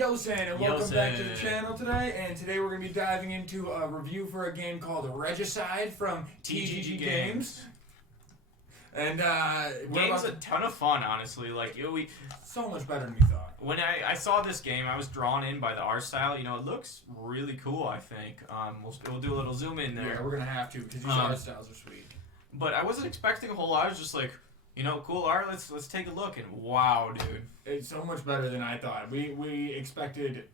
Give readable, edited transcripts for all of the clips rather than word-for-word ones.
Yooosin, and welcome back to the channel today. And today we're going to be diving into a review for a game called Regicide from TGG Games. And game's a ton of fun, honestly. Like so much better than we thought. When I saw this game, I was drawn in by the art style. You know, it looks really cool. I think we'll do a little zoom in there. Yeah, we're gonna have to because these art styles are sweet. But I wasn't expecting a whole lot. I was just like, you know, cool art. Let's take a look. And wow, dude, it's so much better than I thought. We expected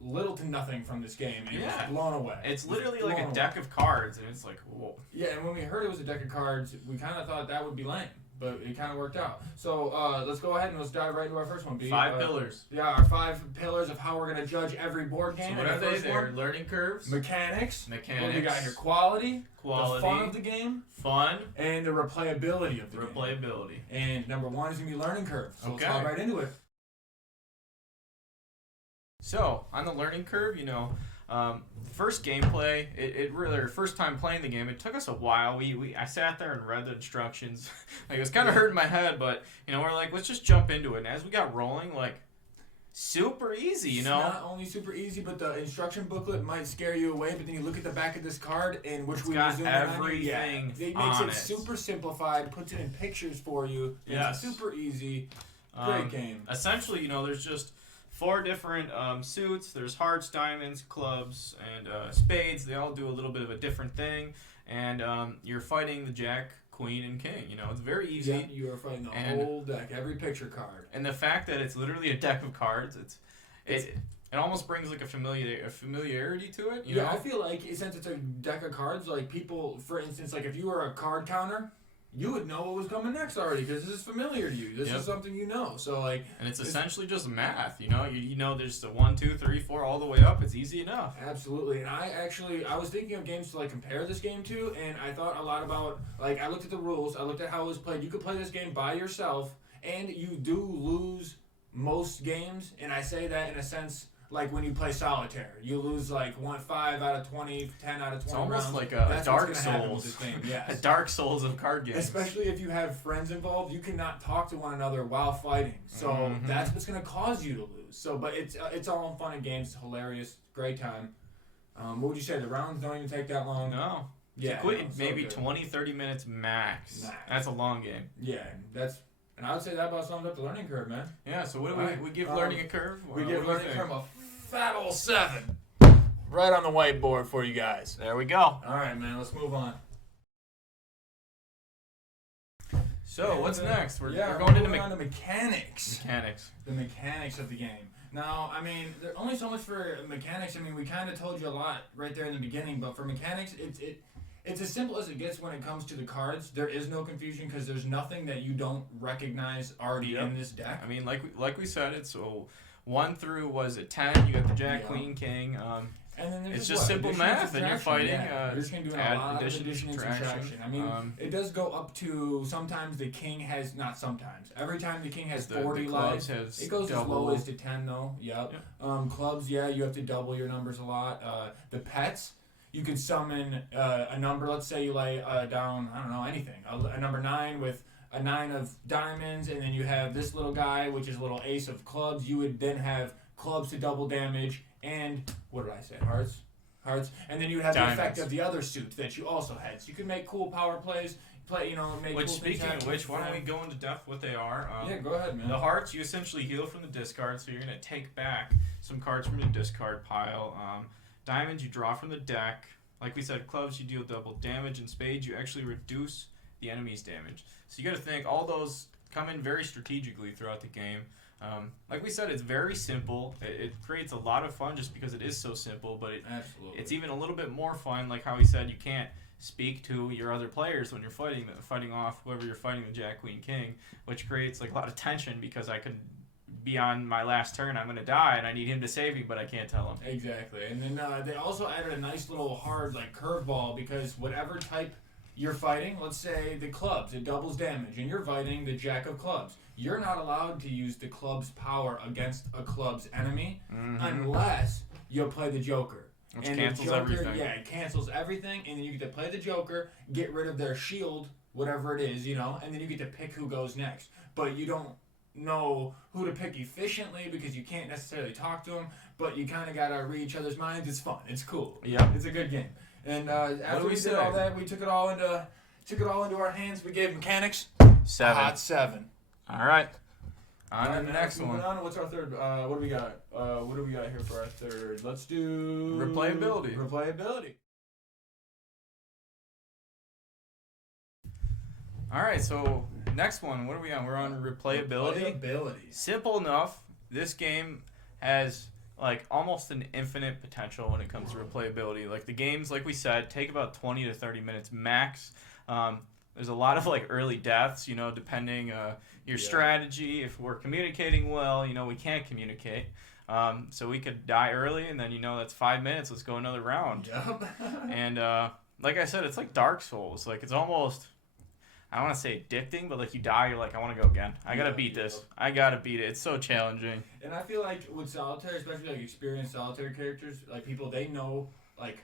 little to nothing from this game, and it was blown away. It's literally like a deck of cards, and it's like, whoa. Yeah, and when we heard it was a deck of cards, we kind of thought that would be lame, but it kind of worked out. So let's go ahead and let's dive right into our first one. Five pillars. Yeah, our 5 pillars of how we're going to judge every board game. So what are they? They're learning curves. Mechanics. What we got here? Quality. The fun of the game. And the replayability of the game. And number 1 is going to be learning curve. So let's dive right into it. So, on the learning curve, you know, first gameplay, it really, first time playing the game, it took us a while. I sat there and read the instructions. Like, it was kind of hurting my head, but, you know, we're like, let's just jump into it. And as we got rolling, like, super easy, you know? It's not only super easy, but the instruction booklet might scare you away, but then you look at the back of this card, and which we got everything it makes it super simplified, puts it in pictures for you. It's super easy. Great game. Essentially, you know, there's just 4 different suits. There's hearts, diamonds, clubs, and spades. They all do a little bit of a different thing. And you're fighting the jack, queen, and king. You know, it's very easy. Yeah, you are fighting the whole deck, every picture card. And the fact that it's literally a deck of cards, it almost brings like a familiarity to it. You know? I feel like since it's a deck of cards, like people, for instance, like if you were a card counter, you would know what was coming next already because this is familiar to you. This is something you know. So like, and it's essentially just math. You know, you know, there's the 1, 2, 3, 4 all the way up. It's easy enough. Absolutely. And I was thinking of games to like compare this game to, and I thought a lot about, like, I looked at the rules. I looked at how it was played. You could play this game by yourself, and you do lose most games. And I say that in a sense. Like when you play solitaire, you lose like 5 out of 20, 10 out of 20 It's almost rounds. like a Dark Souls. This game. Yes. A Dark Souls of card games. Especially if you have friends involved, you cannot talk to one another while fighting. So that's what's going to cause you to lose. So, but it's all fun and games. It's hilarious. Great time. What would you say? The rounds don't even take that long? No. Yeah. Maybe 20, 30 minutes max. That's a long game. Yeah. And I would say that about sums up the learning curve, man. Yeah, so what do we give learning a curve? We give learning curve a fat old 7. Right on the whiteboard for you guys. There we go. All right, man. Let's move on. So, what's next? We're going on to mechanics. The mechanics of the game. Now, I mean, there's only so much for mechanics. I mean, we kind of told you a lot right there in the beginning, but for mechanics, it's as simple as it gets when it comes to the cards. There is no confusion because there's nothing that you don't recognize already in this deck. I mean, like we said, it's 1 through, was it 10? You got the jack, queen, king. And then it's just simple math, and you're fighting. You're just going to do a lot of addition and subtraction. I mean, it does go up to, sometimes the king has, not sometimes, every time the king has 40 lives, it goes as low as to 10 though. Yep. Clubs, you have to double your numbers a lot. The pets, you could summon a number, let's say you lay down, I don't know, anything, a number 9 with a 9 of diamonds, and then you have this little guy, which is a little ace of clubs. You would then have clubs to double damage, and what did I say? Hearts, and then you have diamonds. The effect of the other suit that you also had. So you could make cool power plays, make cool things. Speaking of which, why don't we go into depth what they are? Go ahead, man. The hearts, you essentially heal from the discard, so you're going to take back some cards from the discard pile. Diamonds, you draw from the deck. Like we said, clubs, you deal double damage, and spades, you actually reduce the enemy's damage. So you got to think all those come in very strategically throughout the game. Like we said, it's very simple. It creates a lot of fun just because it is so simple, but it's even a little bit more fun. Like how he said, you can't speak to your other players when you're fighting off whoever you're fighting, the jack, queen, king, which creates like a lot of tension because I could be on my last turn, I'm going to die, and I need him to save me, but I can't tell him. Exactly. And then they also added a nice little hard like curveball because whatever type you're fighting, let's say the clubs, it doubles damage, and you're fighting the jack of clubs. You're not allowed to use the club's power against a club's enemy unless you play the joker. Which cancels everything. Yeah, it cancels everything, and then you get to play the joker, get rid of their shield, whatever it is, and then you get to pick who goes next. But you don't know who to pick efficiently because you can't necessarily talk to them, but you kind of got to read each other's minds. It's fun. It's cool. Yeah. It's a good game. And after we did all that, we took it all into our hands. We gave mechanics 7. Hot 7. All right. On to the next one. What's our third? What do we got? What do we got here for our third? Let's do replayability. All right, so next one, what are we on? We're on replayability. Simple enough. This game has like almost an infinite potential when it comes to replayability. Like the games, like we said, take about 20 to 30 minutes max. There's a lot of like early deaths, depending your strategy. If we're communicating well, we can't communicate. So we could die early, and then that's 5 minutes. Let's go another round. Yep. And like I said, it's like Dark Souls. Like it's almost, I don't want to say addicting, but like you die, you're like, I want to go again. I gotta beat this. I gotta beat it. It's so challenging. And I feel like with solitaire, especially like experienced solitaire characters, like people, they know like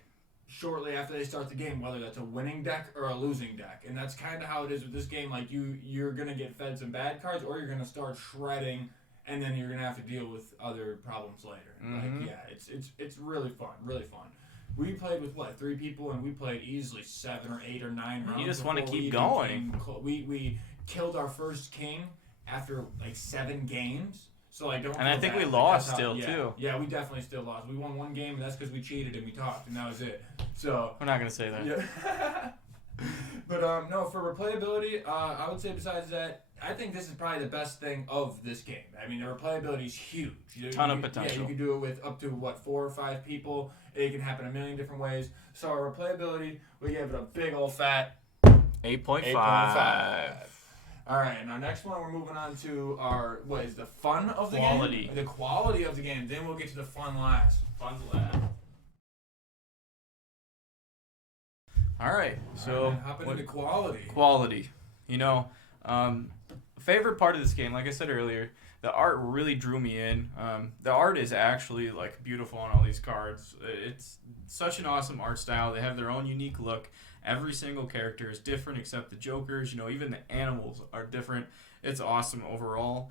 shortly after they start the game whether that's a winning deck or a losing deck, and that's kind of how it is with this game. Like you're gonna get fed some bad cards, or you're gonna start shredding, and then you're gonna have to deal with other problems later. Mm-hmm. Like it's really fun, really fun. We played with 3 people, and we played easily 7 or 8 or 9 rounds. You just want to keep going. We killed our first king after like 7 games. So like don't. And I think we like, lost too. Yeah, we definitely still lost. We won 1 game, and that's because we cheated and we talked, and that was it. So we're not gonna say that. Yeah. But no, for replayability, I would say besides that, I think this is probably the best thing of this game. I mean, the replayability is huge. Ton of potential. Yeah, you can do it with up to 4 or 5 people. It can happen a million different ways. So our replayability, we gave it a big old fat 8.5. All right, and our next one, we're moving on to our the fun of the quality. Game? The quality of the game. Then we'll get to the fun last. Fun's last. All right, so hopping into quality. Quality. Favorite part of this game, like I said earlier, the art really drew me in. The art is actually like beautiful on all these cards. It's such an awesome art style. They have their own unique look. Every single character is different except the Jokers. even the animals are different. It's awesome overall.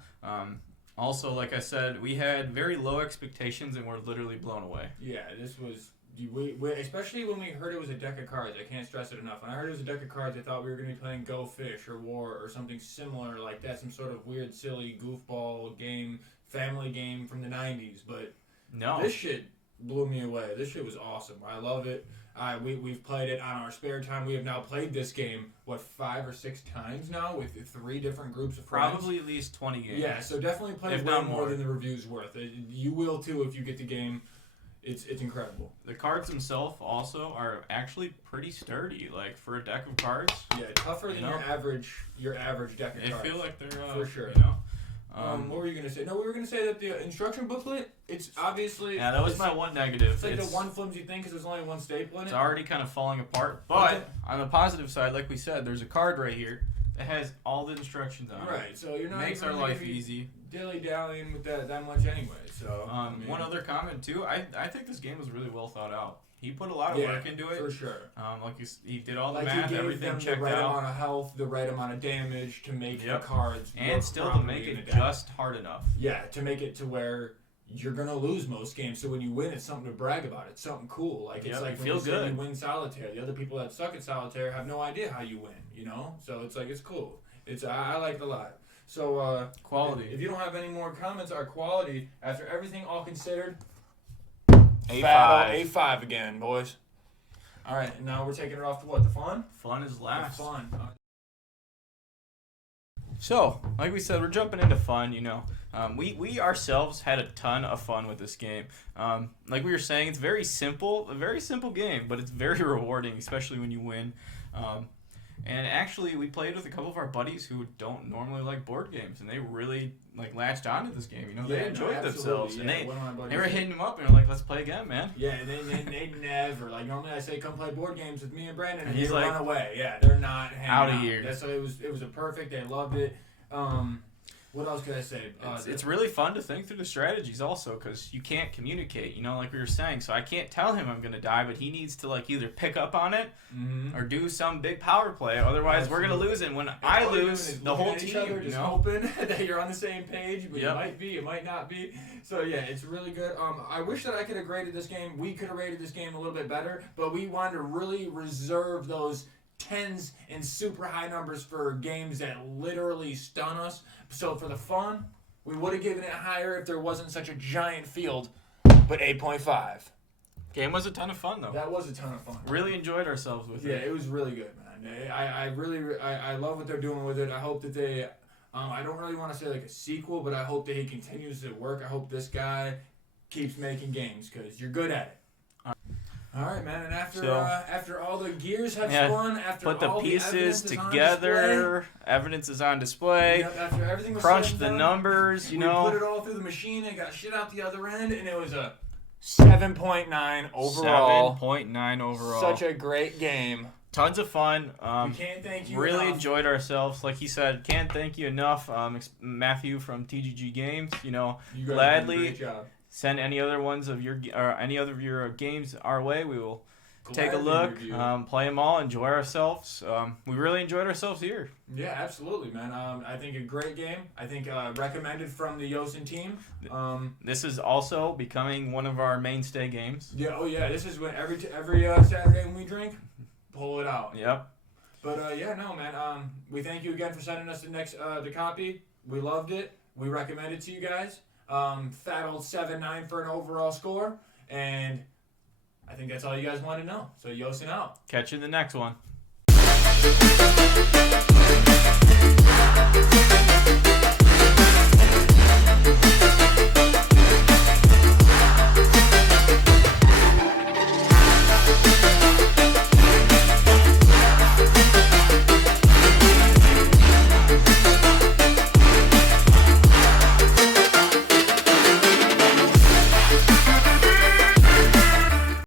Also, like I said, we had very low expectations and we're literally blown away. Yeah, this was... We, especially when we heard it was a deck of cards. I can't stress it enough. When I heard it was a deck of cards, I thought we were going to be playing Go Fish or War or something similar like that. Some sort of weird, silly, goofball game, family game from the 90s. But no, this shit blew me away. This shit was awesome. I love it. We've played it on our spare time. We have now played this game, 5 or 6 times now with 3 different groups of friends. Probably at least 20 games. Yeah, so definitely play way more than the review's worth. You will too if you get the game. It's incredible. The cards themselves also are actually pretty sturdy, like for a deck of cards. Yeah, tougher than your average deck of cards. I feel like they're for sure. What were you gonna say? No, we were gonna say that the instruction booklet. It's obviously that was my one negative. It's like the one flimsy thing because there's only one staple in it. It's already kind of falling apart. But on the positive side, like we said, there's a card right here that has all the instructions on it. Right, so you're not makes our life easy. Dilly-dallying with that much anyway. So one other comment too. I think this game was really well thought out. He put a lot of work into it. For sure. He did all the math, everything checked out. The right amount of health, the right amount of damage to make the cards and still to make it just hard enough. Yeah, to make it to where you're gonna lose most games. So when you win, it's something to brag about. It's something cool. Like it's like when you win solitaire. The other people that suck at solitaire have no idea how you win. So it's like it's cool. I like it a lot. So quality. If you don't have any more comments, our quality after everything all considered. A5. A5 again, boys. All right, now we're taking it off to what? The fun? Fun is last. The fun. So, like we said, we're jumping into fun, We ourselves had a ton of fun with this game. Like we were saying, it's a very simple game, but it's very rewarding, especially when you win. And actually, we played with a couple of our buddies who don't normally like board games, and they really latched onto this game. They enjoyed themselves, and they were hitting them up, and they're like, "Let's play again, man." Yeah, and they never normally I say, "Come play board games with me and Brandon," and he's they like, run away. Yeah, they're not hanging out of here. So it was a perfect. They loved it. What else could I say? It's really fun to think through the strategies also because you can't communicate, like we were saying. So I can't tell him I'm going to die, but he needs to either pick up on it or do some big power play. Otherwise, we're going to lose. And when I lose, the whole team, just hoping that you're on the same page, but you might be, it might not be. So yeah, it's really good. I wish that I could have graded this game. We could have rated this game a little bit better, but we wanted to really reserve those tens and super high numbers for games that literally stun us. So for the fun, we would have given it higher if there wasn't such a giant field, but 8.5. Game was a ton of fun though. That was a ton of fun. Really enjoyed ourselves with it. Yeah, it was really good, man. I love what they're doing with it. I hope that they, I don't really want to say a sequel, but I hope that he continues to work. I hope this guy keeps making games because you're good at it. All right, man. And after all the gears have spun, after put the all pieces the together, evidence is on display. Yep, after everything was crunched the numbers, we put it all through the machine and got shit out the other end, and it was a 7.9 overall. 7.9 overall. Such a great game. Tons of fun. We can't thank you Really enough. Enjoyed ourselves. Like he said, can't thank you enough. Matthew from TGG Games. You guys gladly. did a great job. Send any other ones of your games our way. We will take a look, play them all, enjoy ourselves. We really enjoyed ourselves here. Yeah, absolutely, man. I think a great game. I think recommended from the Yooosin team. This is also becoming one of our mainstay games. Yeah. Oh yeah. This is when every Saturday when we drink, pull it out. Yep. But yeah, no, man. We thank you again for sending us the copy. We loved it. We recommend it to you guys. Fat old 7.9 for an overall score, and I think that's all you guys want to know. So Yooosin out. Catch you in the next one.